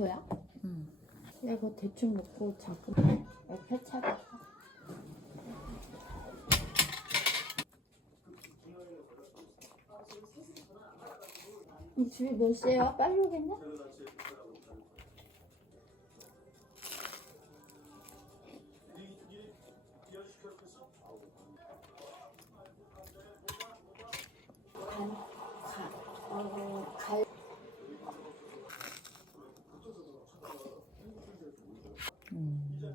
버터야? 응. 야, 이거 대충 넣고 자꾸 옆에 차가. 이 집이 몇 시에요? 빨리 오겠냐?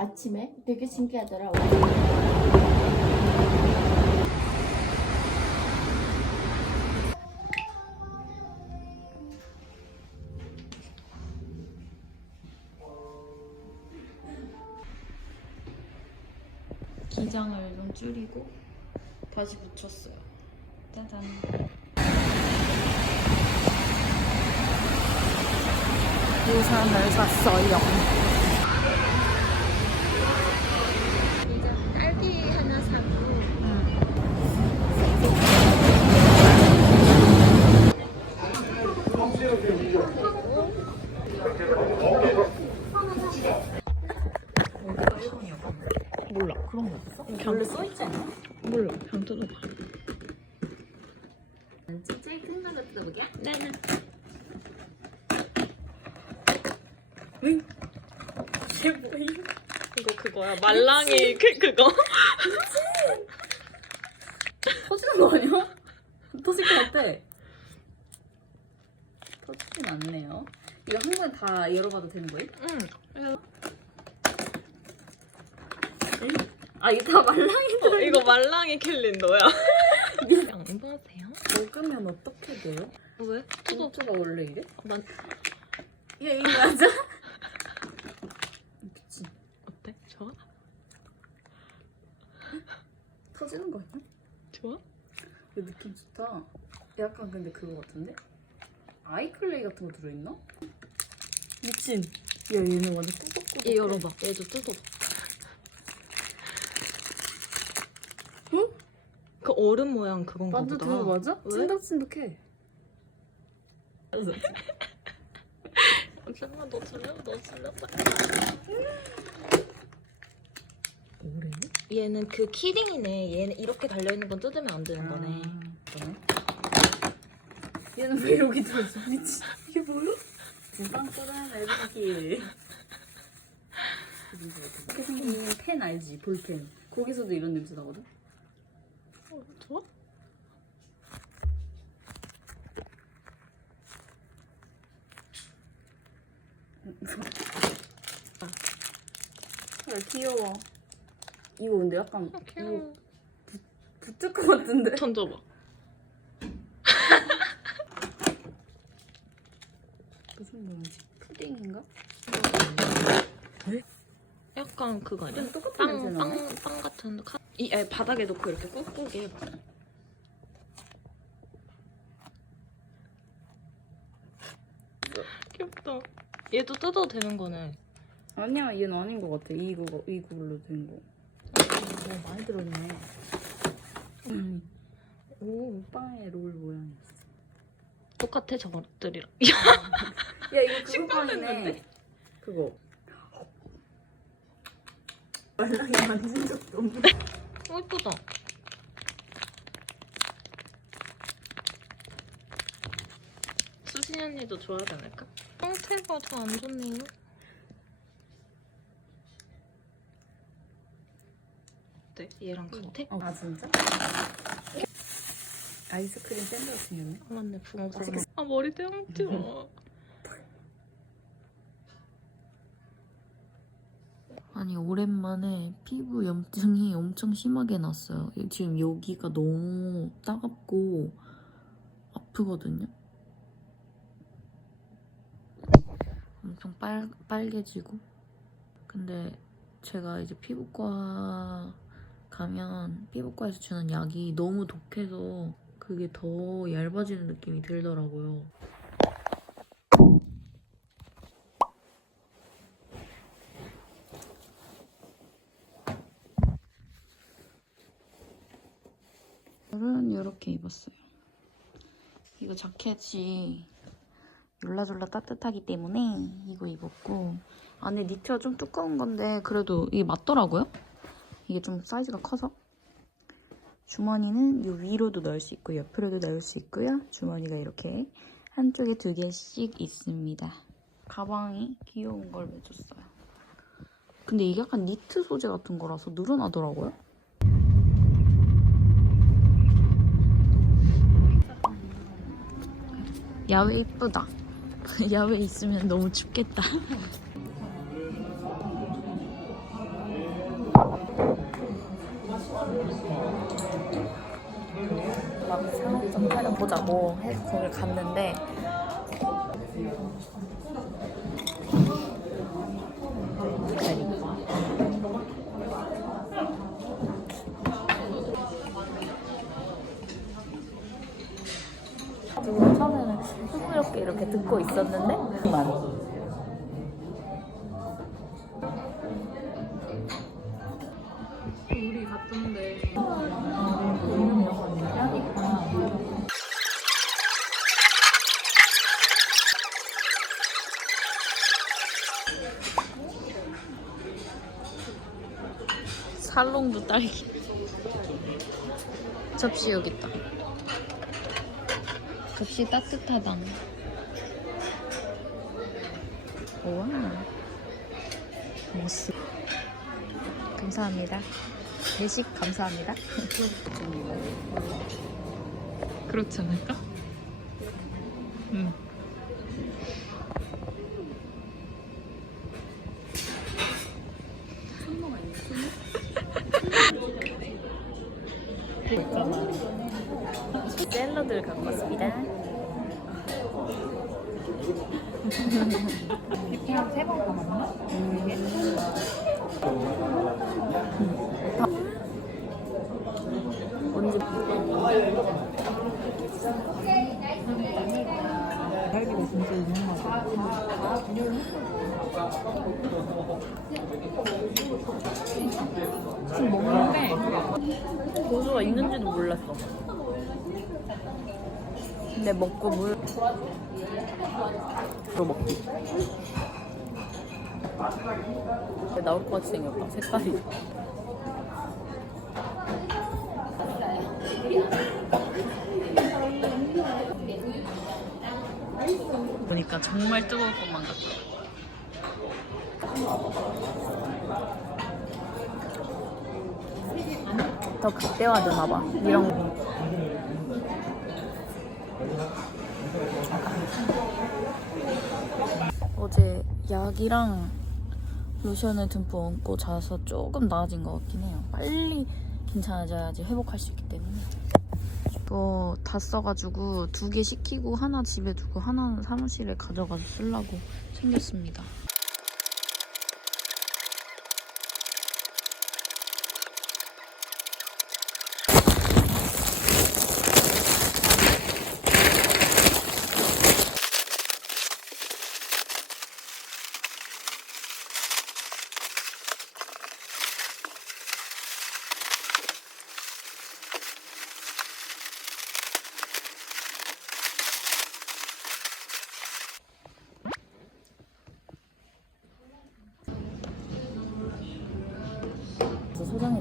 아침에 되게 신기하더라. 기장을 좀 줄이고 다시 붙였어요. 짜잔. 우산을 샀어요. 몰라. 그런 거 없어? 원래 써있지 않아? 몰라. 그냥 뜯어봐. 제일 큰거 뜯어볼게. 네네. 이게 뭐야? 이거 그거야. 말랑이 그, 그거? 터지는 거 아니야? 터질 것 같아. 터지진 않네요. 이거 한 번에 다 열어봐도 되는 거예요? 응. 아 이거 다 말랑이 어, 이거 말랑이 캘린더야. 안 보세요? 먹으면 어떻게 돼요? 왜? 소주가 원래 이래? 난야 이거 맞아? 미친. 어때? 좋아? 터지는 거 아니야? 좋아? 이거 느낌 좋다. 약간 근데 그거 같은데? 아이클레이 같은 거 들어있나? 미친. 야 얘는 완전 꾸덕꾸덕. 얘 열어봐. 얘도 뜯어봐. 응? 그 얼음 모양 그건가 완전 보다. 맞아? 왜? 찐득찐득해. 잠깐만 너 들려? 너 들렸어? 뭐래? 얘는 그 키링이네. 얘는 이렇게 달려 있는 건 뜯으면 안 되는 거네. 얘는 왜 여기 들어있어? 미친. 이게 뭐야? 쏘는 애기기. 이렇게 생긴 펜 알지? 볼펜. 거기서도 이런 냄새 나거든? 어, 좋아? 아, 귀여워. 이거 근데 약간 이거 귀여워. 붙을 것 같은데? 던져봐. 무슨 뭐지? 푸딩인가? 약간 그거 아니야? 좀 똑같은 빵, 냄새 나네? 빵, 빵 같은 카... 이 아니, 바닥에 놓고 이렇게 꾹꾹이 해봐. 귀엽다. 얘도 뜯어도 되는 거네. 아니야, 얘는 아닌 것 같아. 이거, 이걸로 된 거. 어, 많이 들었네. 음. 오, 빵의 롤 모양이었어. 똑같아 저것들이랑. 야, 이거 그거 신발했는데? 빵이네. 그거. 말랑이 만진 적도 없는. 어, 예쁘다. 수진 언니도 좋아하지 않을까? 형태가 더 안 좋네요. 어때? 얘랑 같아? 아, 진짜? 아이스크림 샌드가 생겼네. 아, 맞네 부엉부엉. 아 머리 떼먹지 마. 아니 오랜만에 피부 염증이 엄청 심하게 났어요. 지금 여기가 너무 따갑고 아프거든요. 엄청 빨, 빨개지고. 근데 제가 이제 피부과 가면 피부과에서 주는 약이 너무 독해서 그게 더 얇아지는 느낌이 들더라고요. 오늘은 이렇게 입었어요. 이거 자켓이 졸라졸라 따뜻하기 때문에 이거 입었고 안에 니트가 좀 두꺼운 건데 그래도 이게 맞더라고요. 이게 좀 사이즈가 커서 주머니는 이 위로도 넣을 수 있고 옆으로도 넣을 수 있고요. 주머니가 이렇게 한쪽에 두 개씩 있습니다. 가방이 귀여운 걸 매줬어요. 근데 이게 약간 니트 소재 같은 거라서 늘어나더라고요. 야외 이쁘다. 야외 있으면 너무 춥겠다. 막 상업점 촬영 보자고 해서 거길 갔는데 그리고 처음에는 흥미롭게 이렇게 듣고 있었는데 살롱도 딸기. 접시 여기 있다. 접시 따뜻하다. 우와. 모스. 감사합니다. 대식 감사합니다. 그렇지 않을까? 샐러드를 갖고 왔습니다. 그냥 세번 가봤나? 언제 딸기가 진짜 유명하다. 지금 먹는데 고수가 있는지도 몰랐어. 근데 먹고 물. 로 먹기. 근데 나올 것 같이 생겼다. 색깔이. 보니까 정말 뜨거울 것만 같다. 더 극대화되나 봐. 이런 거. 어제 약이랑 로션을 듬뿍 얹고 자서 조금 나아진 것 같긴 해요. 빨리 괜찮아져야지 회복할 수 있기 때문에. 이거 다 써가지고 두 개 시키고 하나 집에 두고 하나는 사무실에 가져가서 쓰려고 챙겼습니다.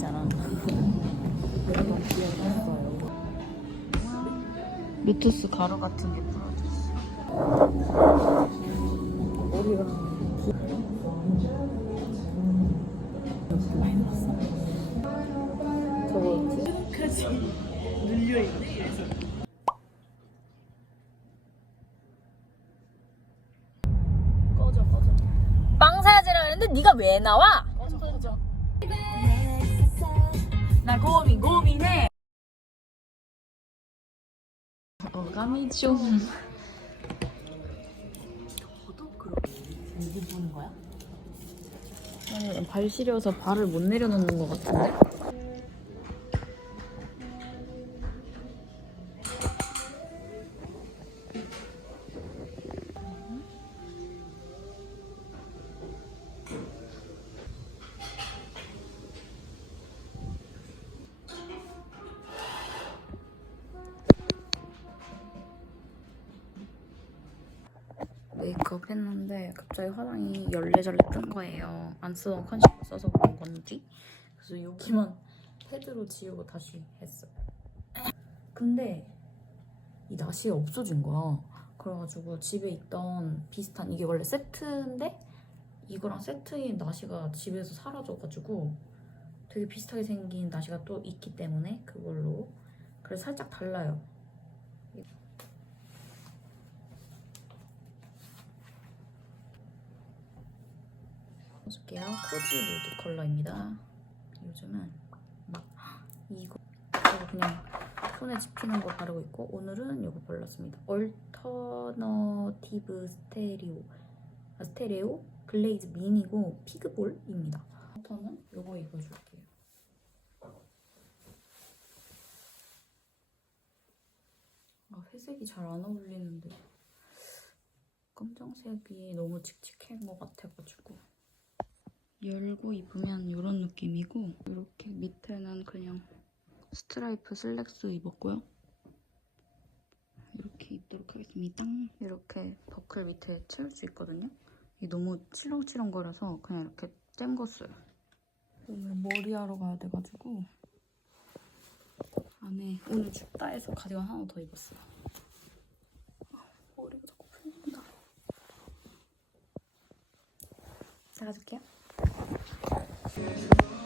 소장했잖아. 루투스 가루 같은 게 풀어졌어. 많이 넣었어. 저거 끝까지 눌려있네, 그래서. 꺼져 꺼져. 빵 사야지라 했는데 네가 왜 나와? 꺼져, 꺼져. 나 고민, 고민해. 어감이 좀. 저도 그렇게 보는 거야? 발 시려서 발을 못 내려놓는 것 같은데? 메이크업 했는데 갑자기 화장이 열레절레 뜬 거예요. 안 쓰던 컨실러 써서 그런 건지. 그래서 여기만 패드로 지우고 다시 했어요. 근데 이 나시가 없어진 거야. 그래가지고 집에 있던 비슷한 이게 원래 세트인데 이거랑 세트인 나시가 집에서 사라져가지고 되게 비슷하게 생긴 나시가 또 있기 때문에 그걸로 그래서 살짝 달라요. 볼게요. 코지 누드 컬러입니다. 요즘은 막 이거 그냥 손에 집히는 거 바르고 있고 오늘은 이거 발랐습니다. 얼터너티브 스테리오 아, 스테레오 글레이즈 미니고 피그볼입니다. 저는 이거 입어줄게요. 아, 회색이 잘 안 어울리는데 검정색이 너무 칙칙한 것 같아가지고 열고 입으면 이런 느낌이고 이렇게 밑에는 그냥 스트라이프 슬랙스 입었고요. 이렇게 입도록 하겠습니다. 이렇게 버클 밑에 채울 수 있거든요. 이게 너무 칠렁칠렁거려서 그냥 이렇게 쨍거어요 오늘 머리하러 가야 돼가지고 안에 오늘 춥다 해서 가디건 하나 더 입었어요. 아, 머리가 자꾸 풀린다. 나가줄게요. Thank you.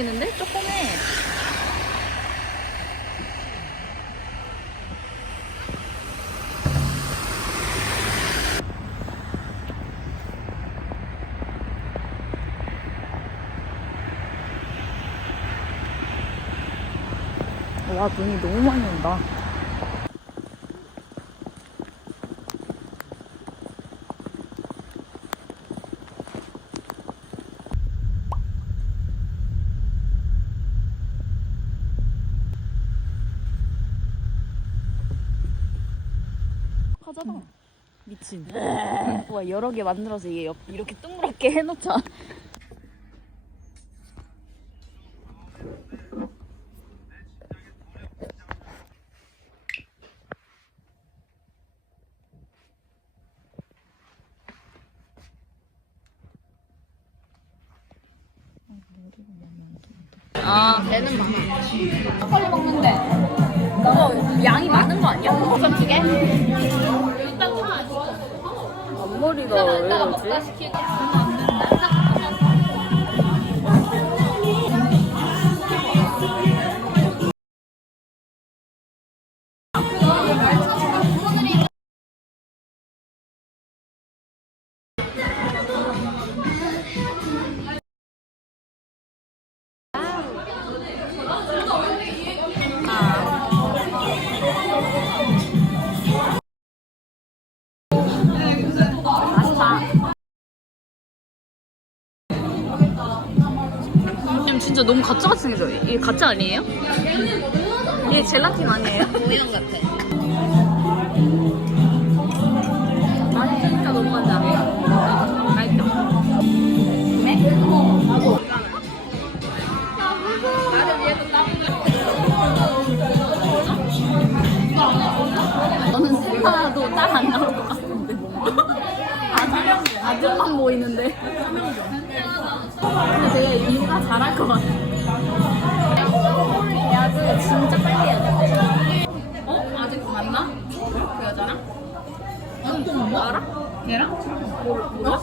보이는데? 조그매. 와, 눈이 너무 많이 온다. 하잖아. 미친. 와 여러 개 만들어서 이게 옆- 이렇게 둥그렇게 해놓자. 왜 이러지? 지 금 진짜 너무 가짜같이 생겨져. 이게 가짜 아니에요? 이게 젤라틴 아니에요? 모양 같아. 진짜 너무 간다. 맛있죠? 네? 저는 세파도 딸안 나올 것 같은데 아들만 보이는데 내가 잘할 것 같아. 계약을 진짜 빨리 해야 돼. 어? 아직 만나? 그 여자랑? 또 알아? 걔랑? 어? 몰라? 몰라?